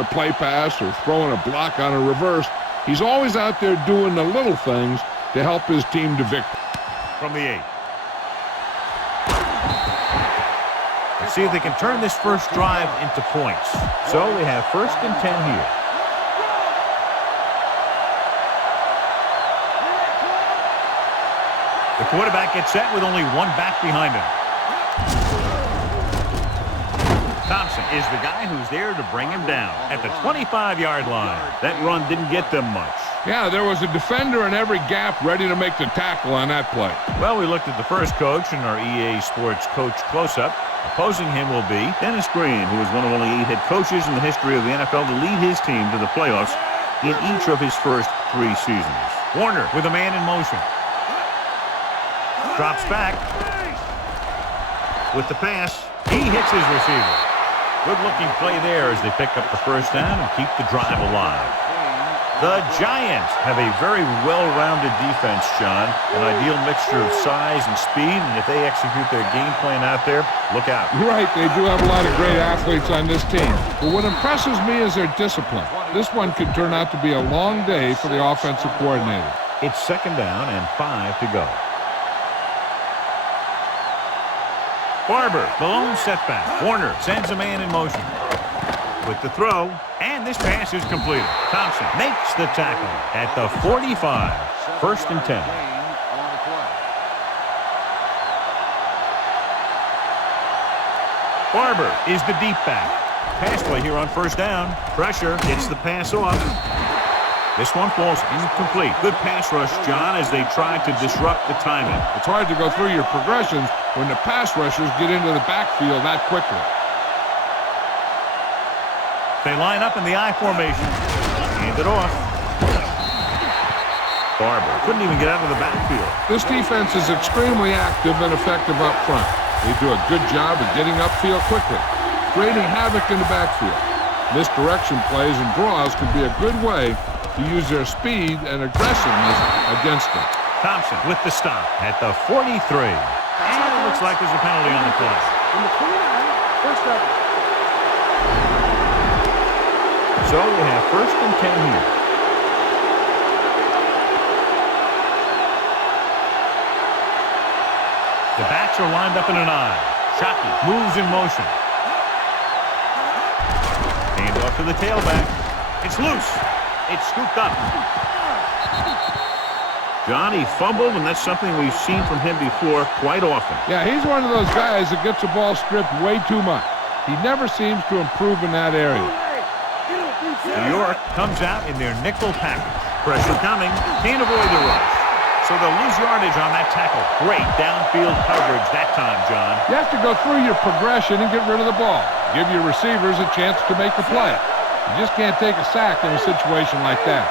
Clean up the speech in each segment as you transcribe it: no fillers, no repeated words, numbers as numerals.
a play pass or throwing a block on a reverse. He's always out there doing the little things to help his team to victory. From the 8. Let's see if they can turn this first drive into points. So they have 1st and 10 here. The quarterback gets set with only one back behind him. Thompson is the guy who's there to bring him down at the 25-yard line. That run didn't get them much. Yeah, there was a defender in every gap ready to make the tackle on that play. Well, we looked at the first coach in our EA Sports Coach Close-Up. Opposing him will be Dennis Green, who is one of only 8 head coaches in the history of the NFL to lead his team to the playoffs in each of his first 3 seasons. Warner with a man in motion. Drops back. With the pass, he hits his receiver. Good-looking play there as they pick up the first down and keep the drive alive. The Giants have a very well-rounded defense, John. An ideal mixture of size and speed, and if they execute their game plan out there, look out. You're right, they do have a lot of great athletes on this team. But what impresses me is their discipline. This one could turn out to be a long day for the offensive coordinator. It's 2nd down and 5 to go. Barber, the lone setback. Warner sends a man in motion. With the throw, and this pass is completed. Thompson makes the tackle at the 45. 1st and 10. Barber is the deep back. Pass play here on 1st down. Pressure gets the pass off. This one falls incomplete. Good pass rush, John, as they try to disrupt the timing. It's hard to go through your progressions when the pass rushers get into the backfield that quickly. They line up in the I formation. Hand it off. Barber couldn't even get out of the backfield. This defense is extremely active and effective up front. They do a good job of getting upfield quickly, creating havoc in the backfield. Misdirection plays and draws can be a good way to use their speed and aggressiveness against them. Thompson with the stop at the 43. And it looks like there's a penalty on the play. On the 29, first down. So we have 1st and 10 here. The backs are lined up in an I. Shockey moves in motion. Hand off to the tailback. It's loose. It's scooped up. John, he fumbled, and that's something we've seen from him before quite often. Yeah, he's one of those guys that gets the ball stripped way too much. He never seems to improve in that area. New York comes out in their nickel package. Pressure coming. Can't avoid the rush. So they'll lose yardage on that tackle. Great downfield coverage that time, John. You have to go through your progression and get rid of the ball. Give your receivers a chance to make the play. You just can't take a sack in a situation like that.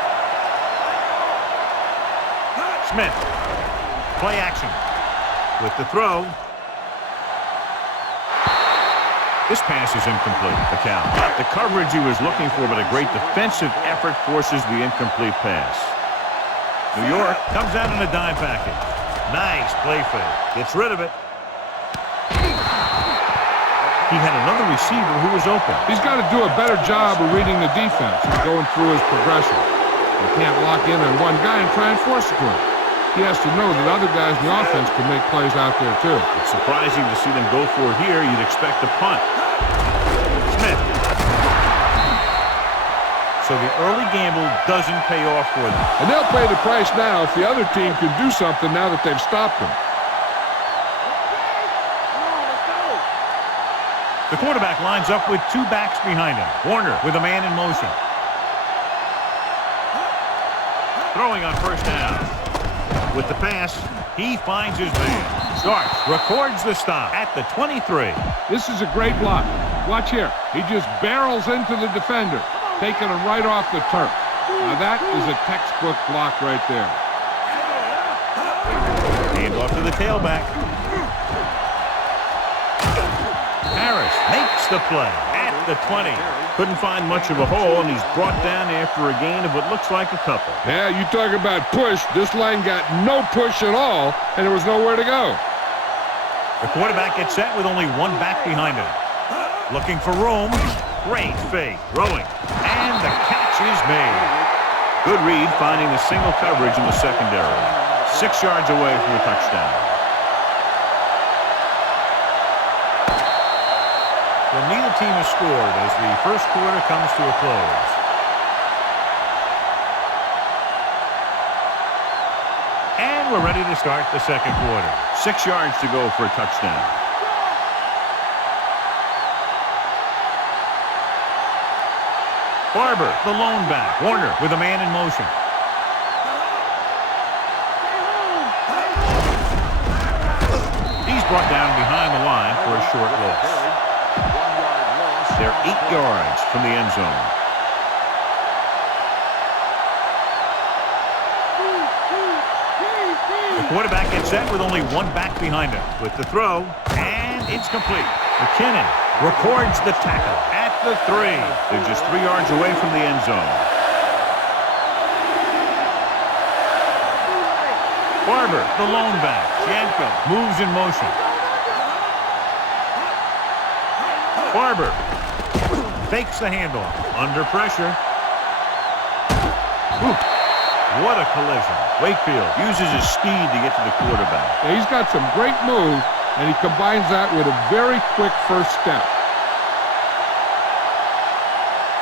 Smith. Play action. With the throw. This pass is incomplete. The count. Not the coverage he was looking for, but a great defensive effort forces the incomplete pass. New York comes out in a dime package. Nice play fake. Gets rid of it. He had another receiver who was open. He's got to do a better job of reading the defense and going through his progression. You can't lock in on one guy and try and force it to him. He has to know that other guys in the offense can make plays out there, too. It's surprising to see them go for it here. You'd expect a punt. Smith. So the early gamble doesn't pay off for them. And they'll pay the price now if the other team can do something now that they've stopped them. The quarterback lines up with 2 backs behind him. Warner with a man in motion. Throwing on 1st down. With the pass, he finds his man. Starts, records the stop at the 23. This is a great block. Watch here. He just barrels into the defender, taking him right off the turf. Now that is a textbook block right there. Hand off to the tailback. Harris makes the play at the 20. Couldn't find much of a hole, and he's brought down after a gain of what looks like a couple. Yeah, you talk about push. This line got no push at all, and there was nowhere to go. The quarterback gets set with only 1 back behind him. Looking for room. Great fake. Throwing. And the catch is made. Good read finding the single coverage in the secondary. 6 yards away from a touchdown. Well, neither team has scored as the first quarter comes to a close. And we're ready to start the second quarter. 6 yards to go for a touchdown. Barber, the lone back. Warner with a man in motion. He's brought down behind the line for a short loss. They're 8 yards from the end zone. The quarterback gets set with only one back behind him. With the throw, and it's complete. McKinnon records the tackle at the 3. They're just 3 yards away from the end zone. Barber, the lone back. Janko moves in motion. Barber fakes the handoff. Under pressure. Ooh, what a collision. Wakefield uses his speed to get to the quarterback. Yeah, he's got some great moves, and he combines that with a very quick first step.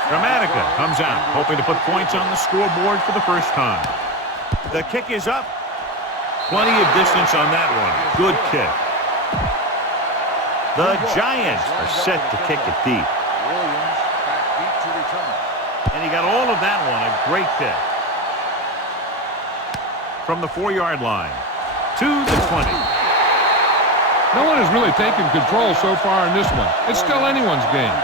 Gramatica comes out, hoping to put points on the scoreboard for the first time. The kick is up. Plenty of distance on that one. Good kick. The Giants are set to kick it deep. And he got all of that one. A great kick. From the 4-yard line to the 20. No one has really taken control so far in this one. It's still anyone's game.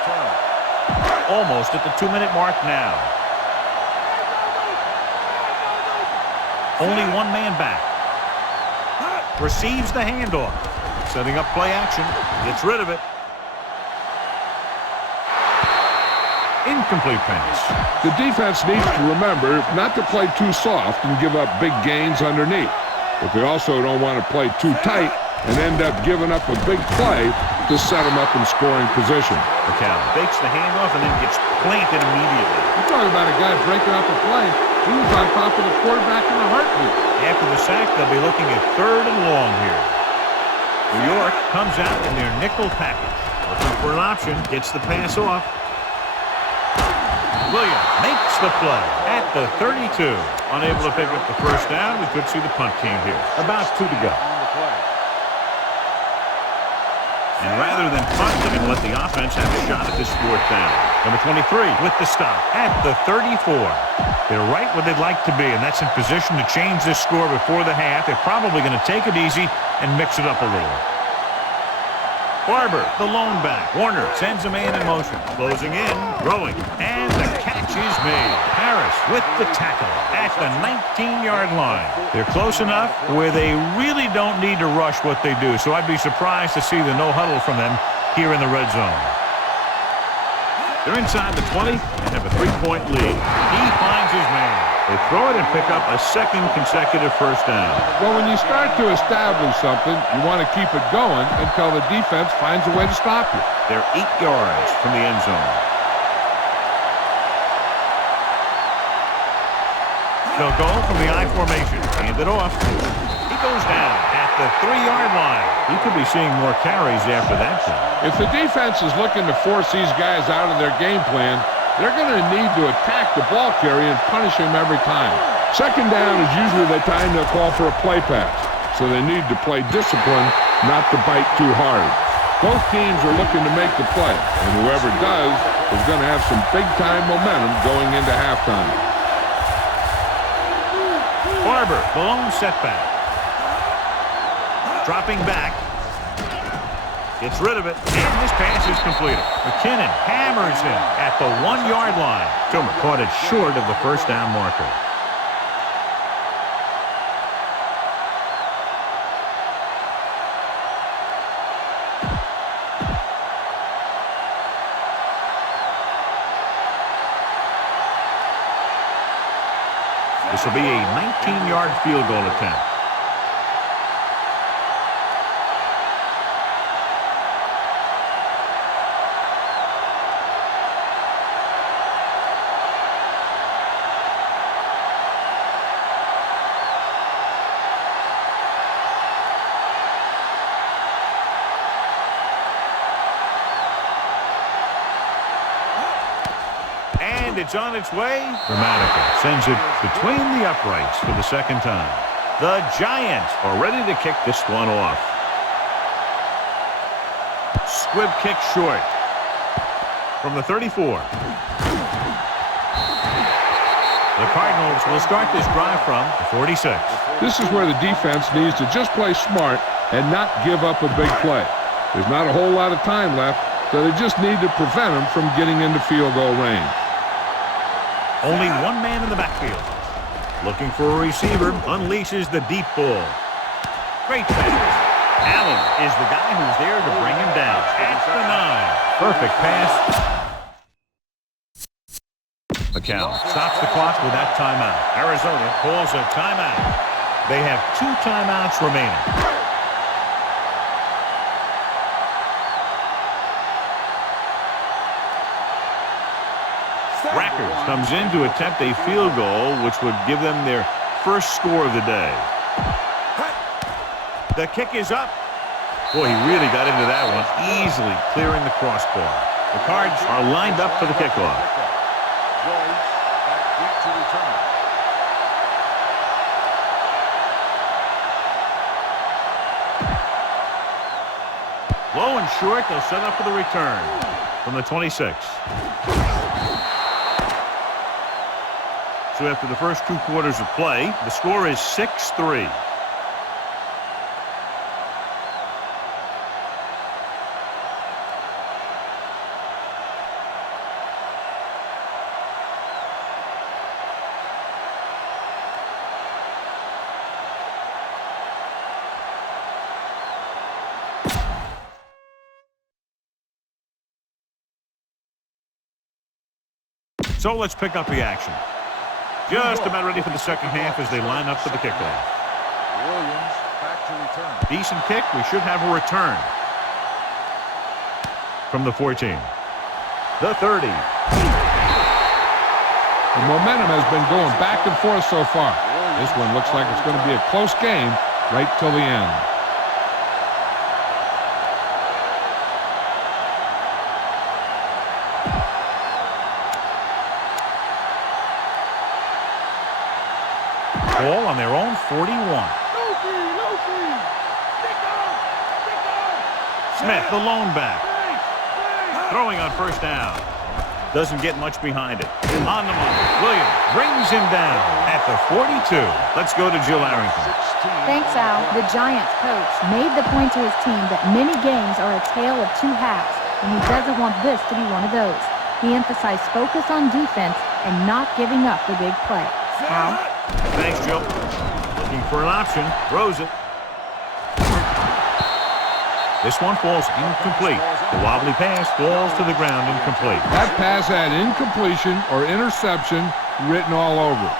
Almost at the 2-minute mark now. Only one man back. Receives the handoff. Setting up play action. Gets rid of it. Incomplete pass. The defense needs to remember not to play too soft and give up big gains underneath. But they also don't want to play too tight and end up giving up a big play to set them up in scoring position. McCown fakes the handoff and then gets planted immediately. You're talking about a guy breaking up a play. He was on top of the quarterback in a heartbeat. After the sack, they'll be looking at 3rd and long here. New York comes out in their nickel package. Looking for an option. Gets the pass off. Williams makes the play at the 32. Unable to pick up the first down. We could see the punt team here. About 2 to go. And rather than punt, they're going to let the offense have a shot at this 4th down. Number 23 with the stop at the 34. They're right where they'd like to be, and that's in position to change this score before the half. They're probably going to take it easy and mix it up a little. Barber, the lone back. Warner sends a man in motion. Closing in, throwing, and the catch is made. Harris with the tackle at the 19-yard line. They're close enough where they really don't need to rush what they do, so I'd be surprised to see the no huddle from them here in the red zone. They're inside the 20 and have a 3-point lead. He finds his man. They throw it and pick up a 2nd consecutive first down. Well, when you start to establish something, you want to keep it going until the defense finds a way to stop you. They're 8 yards from the end zone. They'll go from the I formation. Hand it off. He goes down at the 3-yard line. He could be seeing more carries after that one. If the defense is looking to force these guys out of their game plan, they're going to need to attack the ball carrier and punish him every time. 2nd down is usually the time they'll call for a play pass, so they need to play discipline, not to bite too hard. Both teams are looking to make the play, and whoever does is going to have some big-time momentum going into halftime. Barber, the lone setback. Dropping back. Gets rid of it, and this pass is completed. McKinnon hammers him at the 1-yard line. Tillman caught it short of the first down marker. This will be a 19-yard field goal attempt. And it's on its way. Dramatica sends it between the uprights for the second time. The Giants are ready to kick this one off. Squib kick short from the 34. The Cardinals will start this drive from the 46. This is where the defense needs to just play smart and not give up a big play. There's not a whole lot of time left, so they just need to prevent them from getting into field goal range. Only one man in the backfield. Looking for a receiver, unleashes the deep ball. Great pass. Allen is the guy who's there to bring him down. At the 9. Perfect pass. McCown stops the clock with that timeout. Arizona calls a timeout. They have 2 timeouts remaining. Rackers comes in to attempt a field goal, which would give them their first score of the day. The kick is up. Boy, he really got into that one, easily clearing the crossbar. The Cards are lined up for the kickoff. Low and short, they'll set up for the return from the 26. So after the first 2 quarters of play, the score is 6-3. So let's pick up the action. Just about ready for the second half as they line up for the kickoff. Williams back to return. Decent kick. We should have a return. From the 14. The 30. The momentum has been going back and forth so far. This one looks like it's going to be a close game right till the end. Ball on their own 41. Smith, the lone back. Throwing on first down. Doesn't get much behind it. On the move. Williams brings him down at the 42. Let's go to Jill Arrington. Thanks, Al. The Giants coach made the point to his team that many games are a tale of 2 halves, and he doesn't want this to be one of those. He emphasized focus on defense and not giving up the big play. Al? Thanks, Joe. Looking for an option. Throws it. This one falls incomplete. The wobbly pass falls to the ground incomplete. That pass had incompletion or interception written all over it.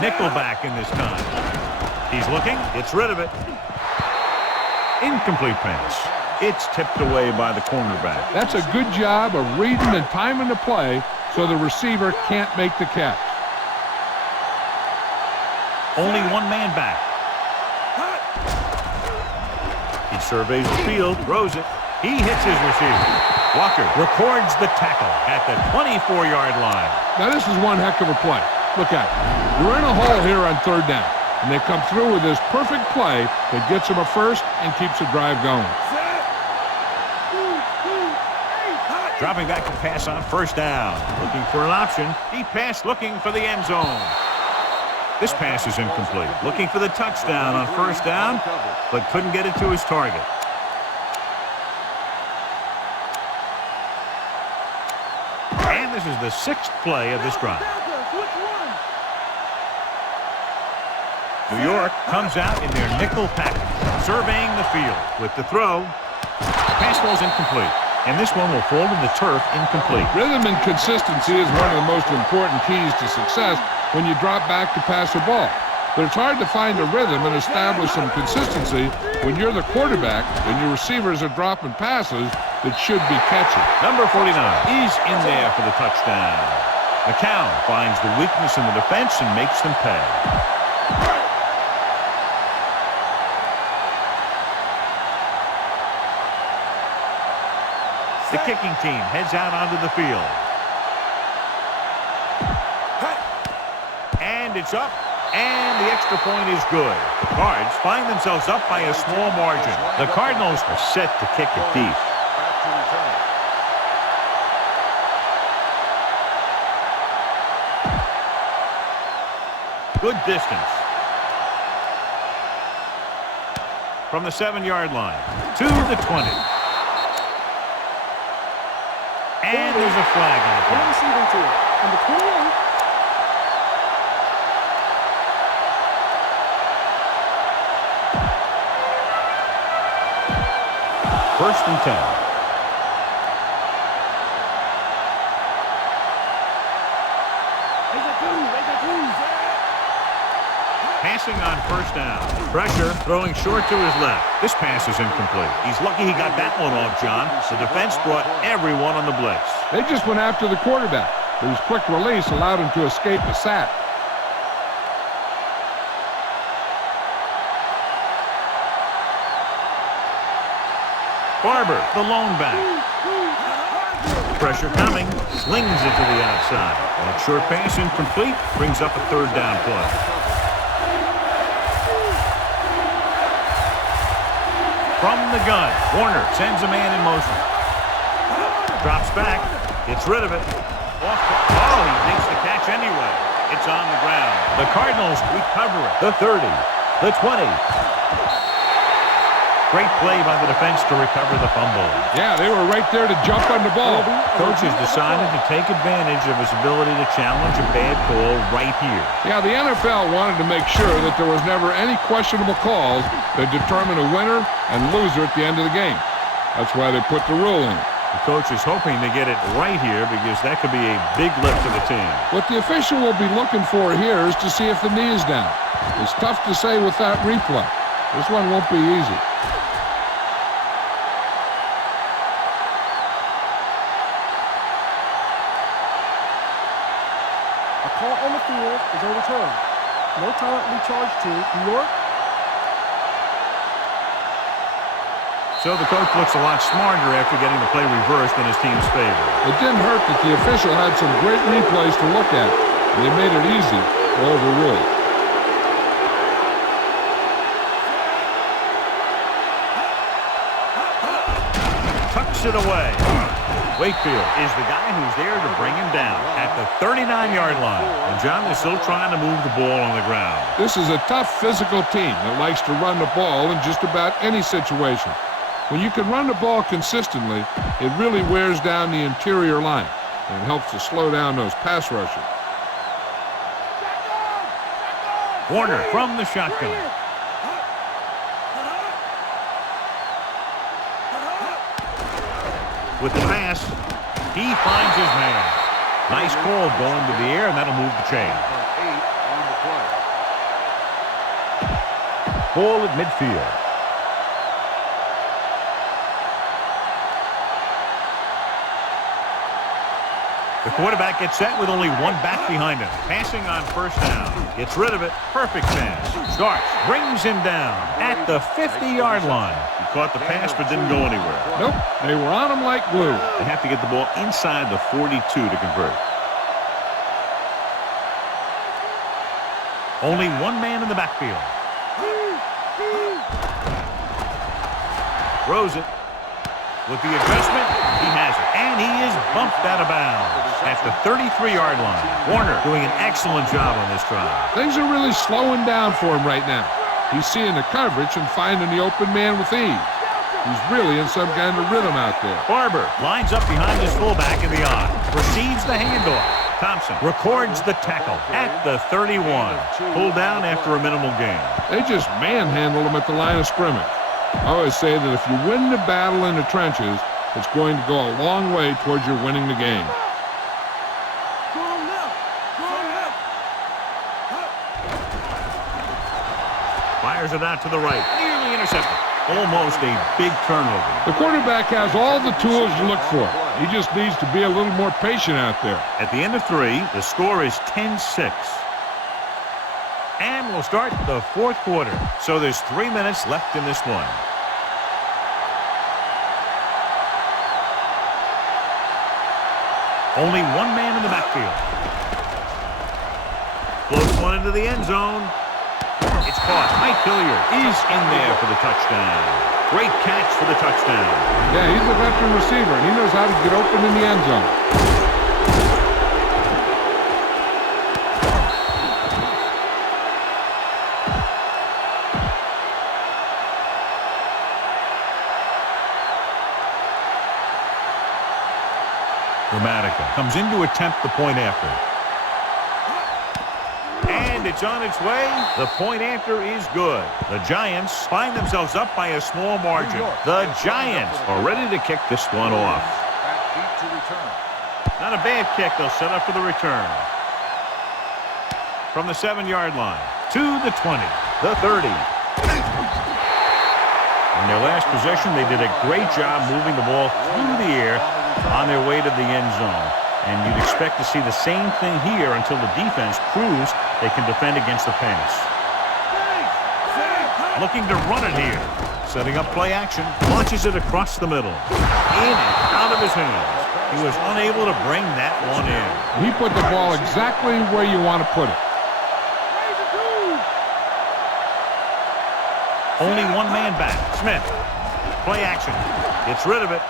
Nickelback in this time. He's looking. Gets rid of it. Incomplete pass. It's tipped away by the cornerback. That's a good job of reading and timing the play so the receiver can't make the catch. Only one man back. He surveys the field, throws it. He hits his receiver. Walker records the tackle at the 24-yard line. Now this is one heck of a play. Look at it. You're in a hole here on 3rd down, and they come through with this perfect play that gets them a first and keeps the drive going. Dropping back to pass on first down. Looking for an option. He passed looking for the end zone. This pass is incomplete. Looking for the touchdown on first down, but couldn't get it to his target. And this is the 6th play of this drive. New York comes out in their nickel package, surveying the field with the throw. Pass ball's incomplete. And this one will fall to the turf incomplete. Rhythm and consistency is one of the most important keys to success when you drop back to pass the ball. But it's hard to find a rhythm and establish some consistency when you're the quarterback and your receivers are dropping passes that should be catching. Number 49 is in there for the touchdown. McCown finds the weakness in the defense and makes them pay. The kicking team heads out onto the field. And it's up. And the extra point is good. The Cards find themselves up by a small margin. The Cardinals are set to kick it deep. Back to return. Good distance. From the 7-yard line to the 20. And there's a flag on the play. Receiving team. Number 28. First and 10. Passing on first down. Pressure, throwing short to his left. This pass is incomplete. He's lucky he got that one off, John. The defense brought everyone on the blitz. They just went after the quarterback, but his quick release allowed him to escape the sack. Barber, the lone back. Pressure coming, slings it to the outside. That short pass incomplete, brings up a third down play. From the gun, Warner sends a man in motion. Drops back, gets rid of it. Oh, he makes the catch anyway. It's on the ground. The Cardinals recover it. The 30, the 20. Great play by the defense to recover the fumble. Yeah, they were right there to jump on the ball. Coaches decided to take advantage of his ability to challenge a bad call right here. Yeah, the NFL wanted to make sure that there was never any questionable calls that determine a winner and loser at the end of the game. That's why they put the rule in. The coach is hoping to get it right here because that could be a big lift for the team. What the official will be looking for here is to see if the knee is down. It's tough to say with that replay. This one won't be easy. A call on the field is overturned. No time will be charged to New York. So the coach looks a lot smarter after getting the play reversed in his team's favor. It didn't hurt that the official had some great replays to look at, and they made it easy to overrule. Tucks it away. Wakefield is the guy who's there to bring him down at the 39-yard line. And John is still trying to move the ball on the ground. This is a tough physical team that likes to run the ball in just about any situation. When you can run the ball consistently, it really wears down the interior line and helps to slow down those pass rushers. Warner from the shotgun. With the pass, he finds his man. Nice call going to the air, and that'll move the chain. 8 on the play. Ball at midfield. The quarterback gets set with only one back behind him. Passing on first down. Gets rid of it. Perfect pass. Starts. Brings him down at the 50-yard line. He caught the pass but didn't go anywhere. Nope, they were on him like glue. They have to get the ball inside the 42 to convert. Only one man in the backfield. Throws it. With the adjustment, he has it. And he is bumped out of bounds at the 33-yard line. Warner doing an excellent job on this drive. Things are really slowing down for him right now. He's seeing the coverage and finding the open man with ease. He's really in some kind of rhythm out there. Barber lines up behind his fullback in the eye. Receives the handoff. Thompson records the tackle at the 31. Pulled down after a minimal gain. They just manhandled him at the line of scrimmage. I always say that if you win the battle in the trenches, it's going to go a long way towards your winning the game. Fires it out to the right. Nearly intercepted. Almost a big turnover. The quarterback has all the tools you look for. He just needs to be a little more patient out there. At the end of 3, the score is 10-6. And we'll start the fourth quarter. So there's 3 minutes left in this one. Only one man in the backfield. Floats one into the end zone. It's caught. Mike Hilliard is in there for the touchdown. Great catch for the touchdown. Yeah, he's a veteran receiver, and he knows how to get open in the end zone. Dramatica comes in to attempt the point after. And it's on its way. The point after is good. The Giants find themselves up by a small margin. The Giants are ready to kick this one off. Backbeat to return. Not a bad kick. They'll set up for the return. From the 7-yard line to the 20, the 30. In their last possession, they did a great job moving the ball through the air on their way to the end zone. And you'd expect to see the same thing here until the defense proves they can defend against the pass. Looking to run it here. Setting up play action. Launches it across the middle. In and out of his hands. He was unable to bring that one in. He put the ball exactly where you want to put it. Only one man back. Smith. Play action. Gets rid of it.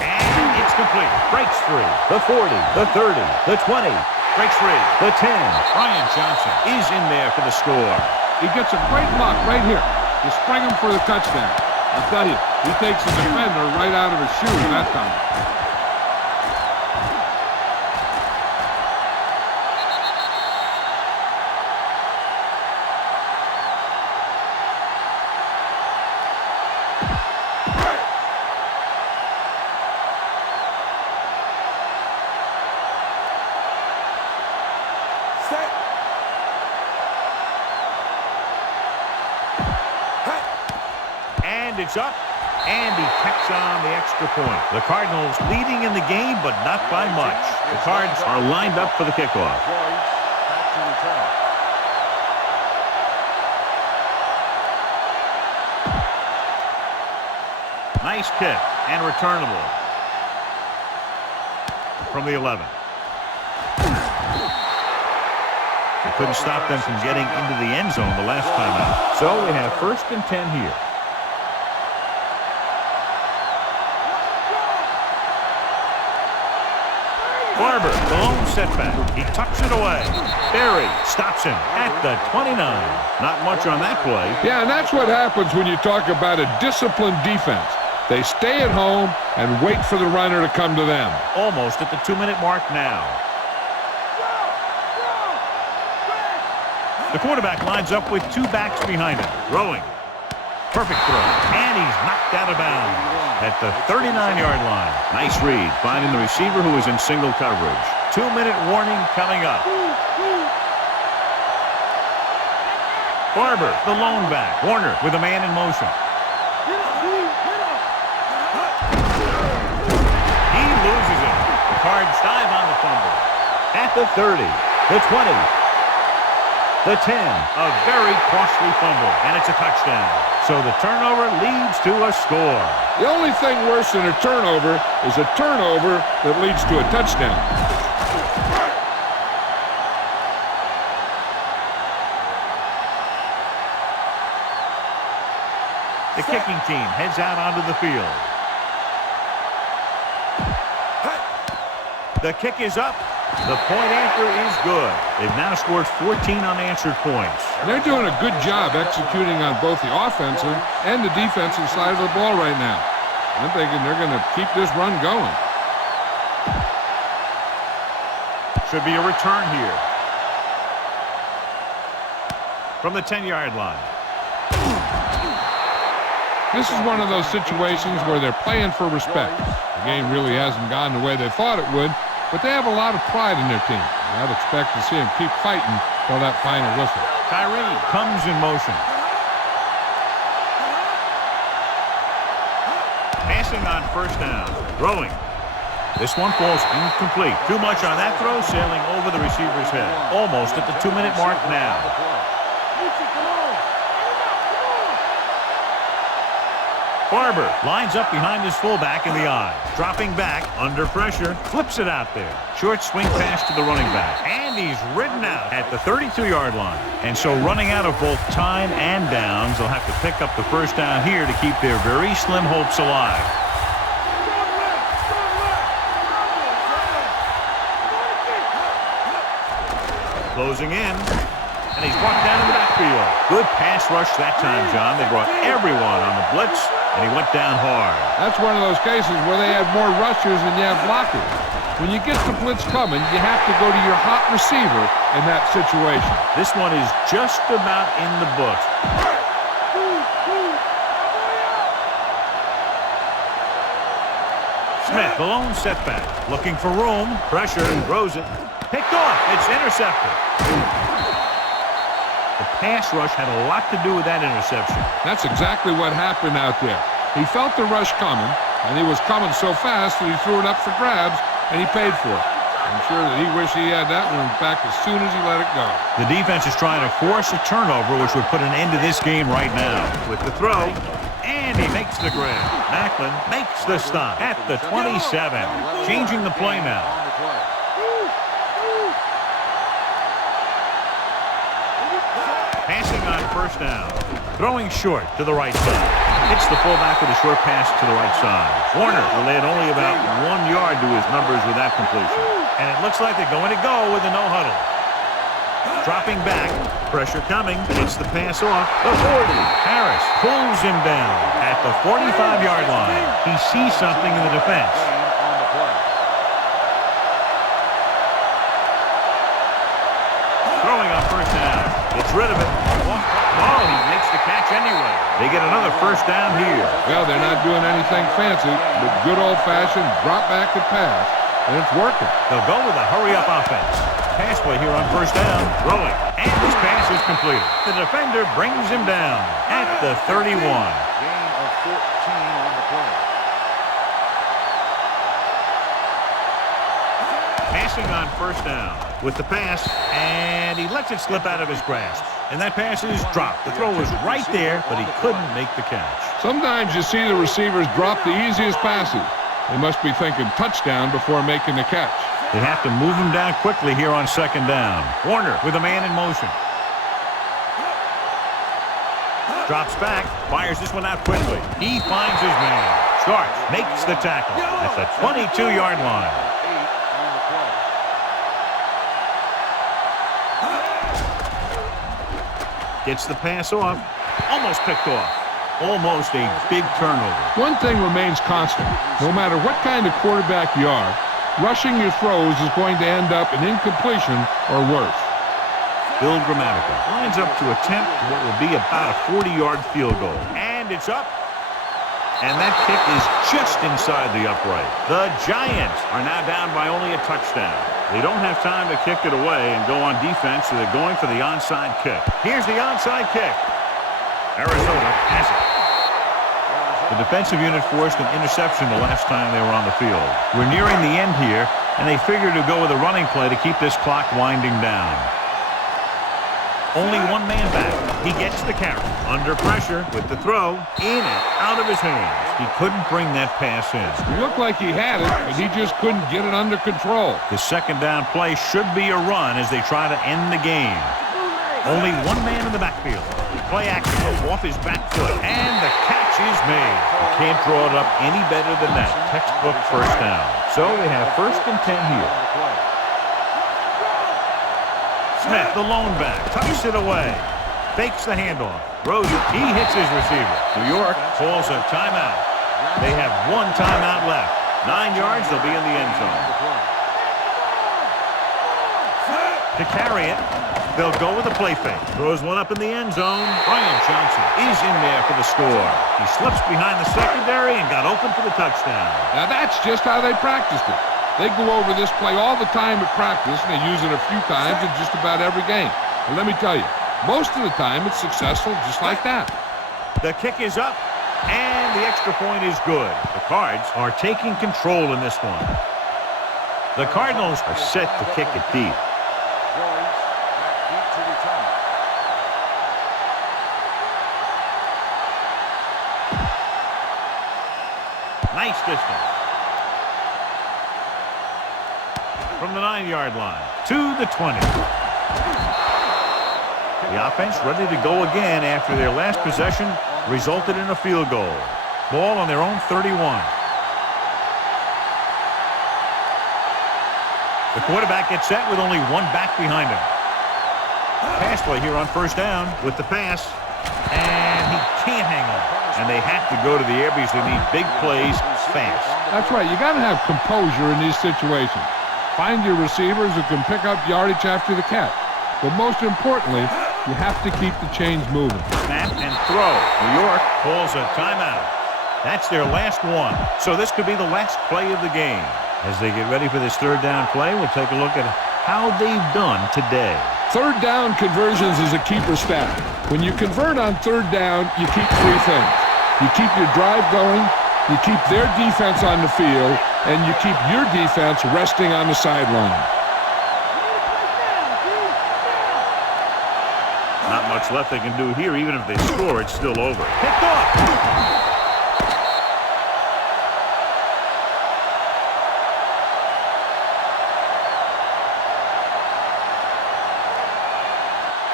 And it's complete. Breaks free. The 40, the 30, the 20. Breaks free. The 10. Brian Johnson is in there for the score. He gets a great look right here. You spring him for the touchdown. I'll tell you, he takes the defender right out of his shoes that time. And it's up, and he tacks on the extra point. The Cardinals leading in the game, but not by much. The Cards are lined up for the kickoff. Back to return. Nice kick, and returnable. From the 11. They couldn't stop them from getting into the end zone the last time out. So we have 1st and 10 here. Barber, the lone setback. He tucks it away. Berry stops him at the 29. Not much on that play. Yeah, and that's what happens when you talk about a disciplined defense. They stay at home and wait for the runner to come to them. Almost at the 2-minute mark now. The quarterback lines up with 2 backs behind him. Throwing. Perfect throw. And he's knocked out of bounds at the 39-yard line. Nice read, finding the receiver who is in single coverage. 2-minute warning coming up. Barber, the lone back. Warner with a man in motion. He loses it. The Cards dive on the fumble. At the 30, the 20, the 10. A very costly fumble, and it's a touchdown. So the turnover leads to a score. The only thing worse than a turnover is a turnover that leads to a touchdown. The kicking team heads out onto the field. The kick is up. The point after is good. They've now scored 14 unanswered points. They're doing a good job executing on both the offensive and the defensive side of the ball right now. I'm thinking they're going to keep this run going. Should be a return here. From the 10-yard line. This is one of those situations where they're playing for respect. The game really hasn't gone the way they thought it would, but they have a lot of pride in their team. I'd expect to see them keep fighting till that final whistle. Tyree comes in motion. Passing on 1st down. Throwing. This one falls incomplete. Too much on that throw, sailing over the receiver's head. Almost at the 2-minute mark now. Barber lines up behind his fullback in the eye. Dropping back, under pressure, flips it out there. Short swing pass to the running back. And he's ridden out at the 32-yard line. And so running out of both time and downs, they'll have to pick up the first down here to keep their very slim hopes alive. Closing in. And he's brought down in the backfield. Good pass rush that time, John. They brought everyone on the blitz, and he went down hard. That's one of those cases where they have more rushers than you have blockers. When you get the blitz coming, you have to go to your hot receiver in that situation. This one is just about in the books. Smith, the lone setback. Looking for room. Pressure, throws it. Picked off. It's intercepted. The pass rush had a lot to do with that interception. That's exactly what happened out there. He felt the rush coming, and he was coming so fast that he threw it up for grabs, and he paid for it. I'm sure that he wished he had that one back as soon as he let it go. The defense is trying to force a turnover, which would put an end to this game right now. With the throw, and he makes the grab. Macklin makes the stop at the 27. Changing the play now. Passing on first down. Throwing short to the right side. Hits the fullback with a short pass to the right side. Warner will add only about 1 yard to his numbers with that completion. And it looks like they're going to go with a no-huddle. Dropping back. Pressure coming. Hits the pass off. The 40. Harris pulls him down at the 45-yard line. He sees something in the defense. Throwing on first down. Gets rid of it. Oh, he makes the catch anyway. They get another first down here. Well, they're not doing anything fancy, but good old-fashioned drop back and pass, and it's working. They'll go with a hurry-up offense. Pass play here on first down. Throwing. And this pass is completed. The defender brings him down at the 31. Gain of 14 on the play. Passing on first down with the pass, and he lets it slip out of his grasp. And that pass is dropped. The throw was right there, but he couldn't make the catch. Sometimes you see the receivers drop the easiest passes. They must be thinking touchdown before making the catch. They have to move him down quickly here on second down. Warner with a man in motion. Drops back, fires this one out quickly. He finds his man. Starts, makes the tackle at the 22-yard line. Gets the pass off. Almost picked off. Almost a big turnover. One thing remains constant. No matter what kind of quarterback you are, rushing your throws is going to end up an incompletion or worse. Bill Grammatical lines up to attempt what will be about a 40-yard field goal. And it's up. And that kick is just inside the upright. The Giants are now down by only a touchdown. They don't have time to kick it away and go on defense, so they're going for the onside kick. Here's the onside kick. Arizona has it. The defensive unit forced an interception the last time they were on the field. We're nearing the end here, and they figure to go with a running play to keep this clock winding down. Only one man back. He gets the carry. Under pressure with the throw. In and out of his hands. He couldn't bring that pass in. It looked like he had it, but he just couldn't get it under control. The second down play should be a run as they try to end the game. Only one man in the backfield. Play action off his back foot. And the catch is made. You can't draw it up any better than that. Textbook first down. So they have first and 10 here. Smith, the lone back, tucks it away. Fakes the handoff. Throws it. He hits his receiver. New York calls a timeout. They have one timeout left. 9 yards, they'll be in the end zone. To carry it, they'll go with a play fake. Throws one up in the end zone. Brian Johnson is in there for the score. He slips behind the secondary and got open for the touchdown. Now that's just how they practiced it. They go over this play all the time at practice, and they use it a few times in just about every game. And let me tell you, most of the time it's successful just like that. The kick is up, and the extra point is good. The Cards are taking control in this one. The Cardinals are set to kick it deep. Nice distance. From the 9-yard line to the 20. The offense ready to go again after their last possession resulted in a field goal. Ball on their own 31. The quarterback gets set with only one back behind him. Pass play here on first down with the pass. And he can't hang on. And they have to go to the air because they need big plays fast. That's right. You got to have composure in these situations. Find your receivers who can pick up yardage after the catch. But most importantly, you have to keep the chains moving. Snap and throw. New York calls a timeout. That's their last one. So this could be the last play of the game. As they get ready for this third down play, we'll take a look at how they've done today. Third down conversions is a keeper stat. When you convert on third down, you keep three things. You keep your drive going, you keep their defense on the field, and you keep your defense resting on the sideline. Not much left they can do here. Even if they score, it's still over. Picked off.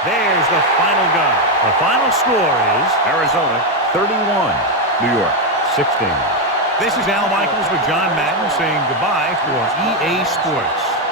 There's the final gun. The final score is Arizona 31, New York 16. This is Al Michaels with John Madden saying goodbye for EA Sports.